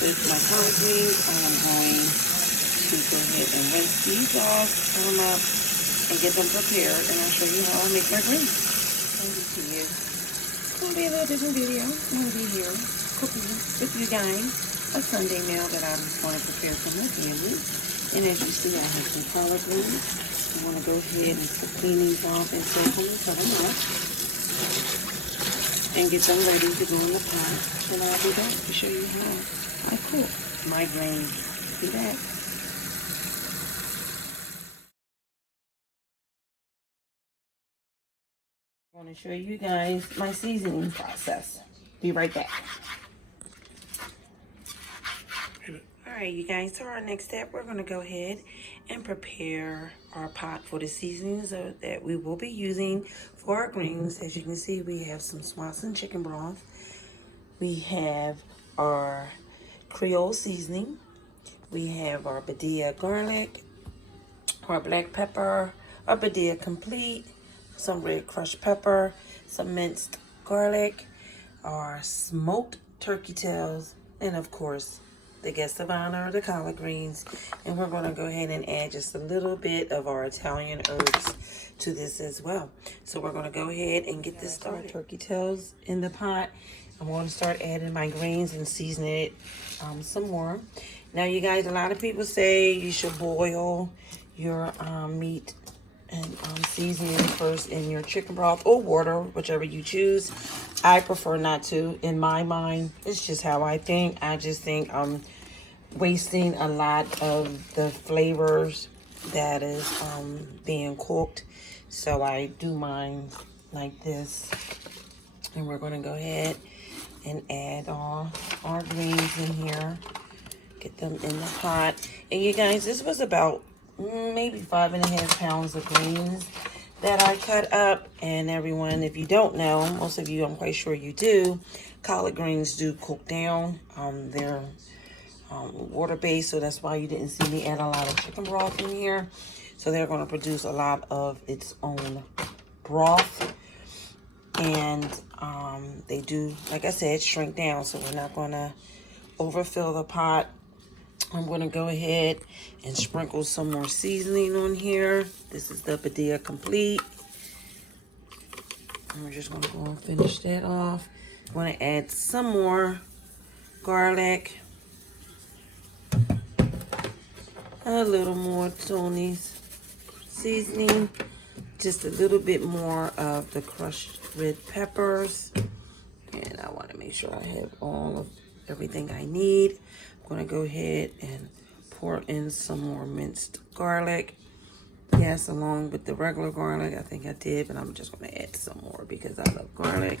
with my collard greens, I'm going to go ahead and rinse these off, cut them up, and get them prepared. And I'll show you how I make my greens. Send it to you. It's going to be a little different video. I'm going to be here cooking with you guys a Sunday meal that I'm going to prepare for my family. And as you see, I have some collard greens. I'm going to go ahead and clean these off and soak them, cut them up, and get them ready to go in the pot. And I'll be back to show you how I cook my greens. Be back. I'm going to show you guys my seasoning process. Be right back. Alright, you guys, so our next step, we're going to go ahead and prepare our pot for the seasonings that we will be using for our greens. As you can see, we have some Swanson chicken broth. We have our Creole seasoning. We have our Badia garlic, our black pepper, our Badia Complete, some red crushed pepper, some minced garlic, our smoked turkey tails, and of course, the guest of honor, the collard greens. And we're going to go ahead and add just a little bit of our Italian herbs to this as well. So we're going to go ahead and get this started. Turkey tails in the pot. I'm going to start adding my greens and season it some more. Now, you guys, a lot of people say you should boil your meat and season it first in your chicken broth or water, whichever you choose. I prefer not to. In my mind, it's just how I think. I just think I'm wasting a lot of the flavors that is being cooked. So I do mine like this. And we're going to go ahead and add all our greens in here. Get them in the pot. And you guys, this was about maybe 5.5 pounds of greens that I cut up. And everyone, if you don't know, most of you, I'm quite sure you do, collard greens do cook down. They're water-based, so that's why you didn't see me add a lot of chicken broth in here. So they're going to produce a lot of its own broth. And they do, like I said, shrink down, so we're not going to overfill the pot. I'm going to go ahead and sprinkle some more seasoning on here. This is the Badia Complete. And we're just going to go and finish that off. I'm going to add some more garlic. A little more Tony's seasoning. Just a little bit more of the crushed red peppers. And I want to make sure I have all of everything I need. I'm going to go ahead and pour in some more minced garlic. Yes, along with the regular garlic. I think I did, but I'm just going to add some more because I love garlic.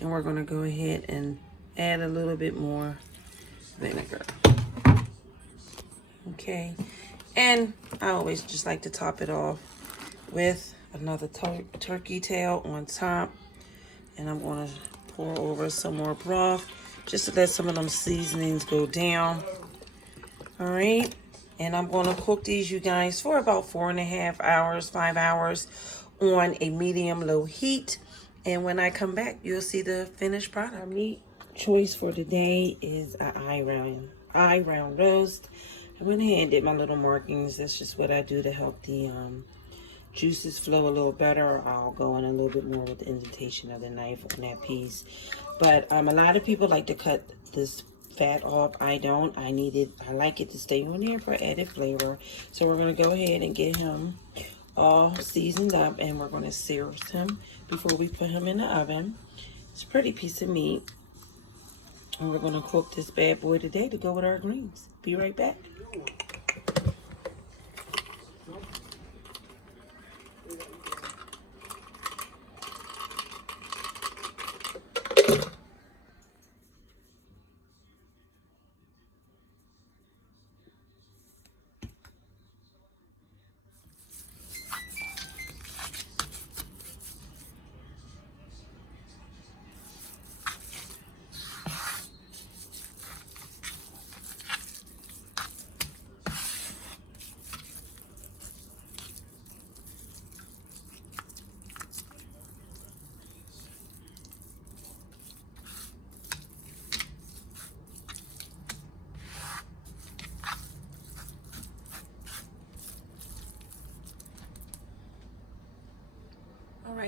And we're going to go ahead and add a little bit more vinegar. Okay. And I always just like to top it off with another turkey tail on top. And I'm going to pour over some more broth just to let some of them seasonings go down. All right. And I'm going to cook these, you guys, for about 4.5 hours, 5 hours on a medium-low heat. And when I come back, you'll see the finished product. Our meat choice for today is an eye round roast. I went ahead and did my little markings. That's just what I do to help the juices flow a little better. I'll go in a little bit more with the indentation of the knife on that piece. But a lot of people like to cut this fat off. I don't. I like it to stay on there for added flavor. So we're going to go ahead and get him all seasoned up, and we're going to sear him before we put him in the oven. It's a pretty piece of meat. And we're going to cook this bad boy today to go with our greens. Be right back.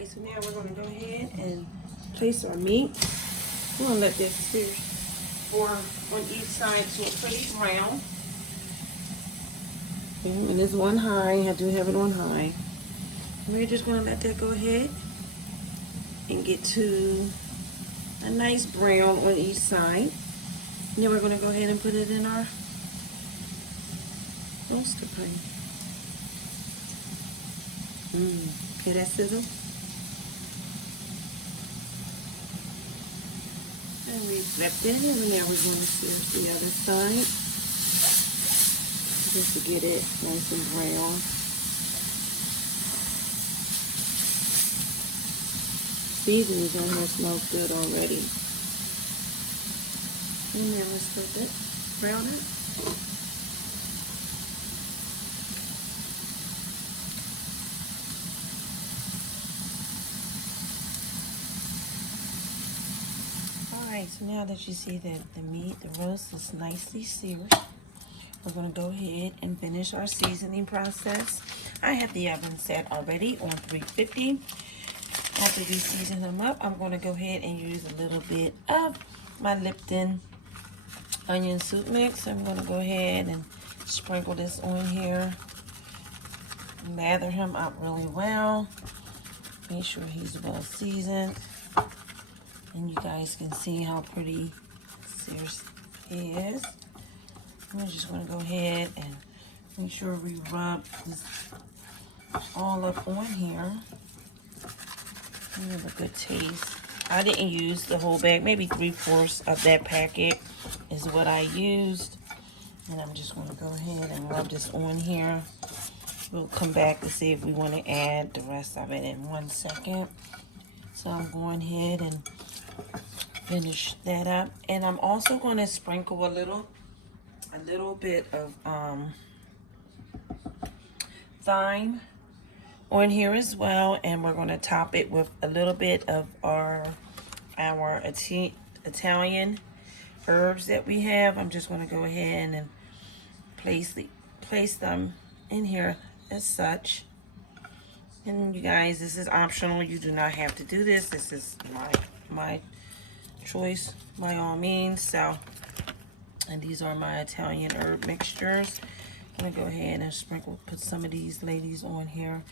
Alright, so now we're going to go ahead and place our meat. We're going to let this sear for on each side to a pretty brown. Okay, and it's one high. I do have it on high. We're just going to let that go ahead and get to a nice brown on each side. And then we're going to go ahead and put it in our roaster pan. Hear that sizzle? And we flipped it, and now we're going to sear the other side just to get it nice and brown. Seasoning on here smells good already. And now let's flip it, brown it. Alright, so now that you see that the meat, the roast is nicely seared, we're going to go ahead and finish our seasoning process. I have the oven set already on 350. After we season them up, I'm going to go ahead and use a little bit of my Lipton onion soup mix. I'm going to go ahead and sprinkle this on here. Lather him up really well. Make sure he's well seasoned. And you guys can see how pretty seared he is. I'm just going to go ahead and make sure we rub this all up on here. You have a good taste. I didn't use the whole bag, maybe 3/4 of that packet is what I used. And I'm just going to go ahead and rub this on here. We'll come back to see if we want to add the rest of it in 1 second. So I'm going ahead and finish that up. And I'm also going to sprinkle a little bit of thyme on here as well, and we're going to top it with a little bit of our Italian herbs that we have. I'm just going to go ahead and place them in here as such. And you guys, this is optional. You do not have to do this. This is my choice by all means. So, and these are my Italian herb mixtures. I'm going to go ahead and put some of these ladies on here.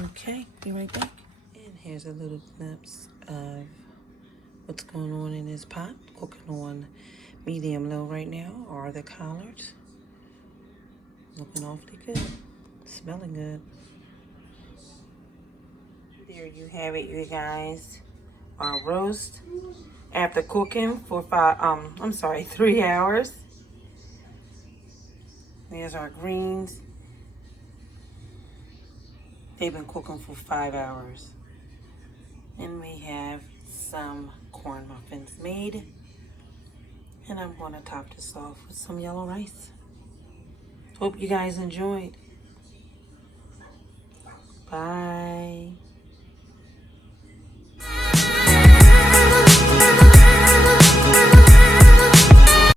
Okay, be right back. And here's a little glimpse of what's going on in this pot. Cooking on medium low right now are the collards. Looking awfully good. Smelling good. There you have it, you guys. Our roast after cooking for 3 hours. There's our greens. They've been cooking for 5 hours. And we have some corn muffins made. And I'm going to top this off with some yellow rice. Hope you guys enjoyed. Bye.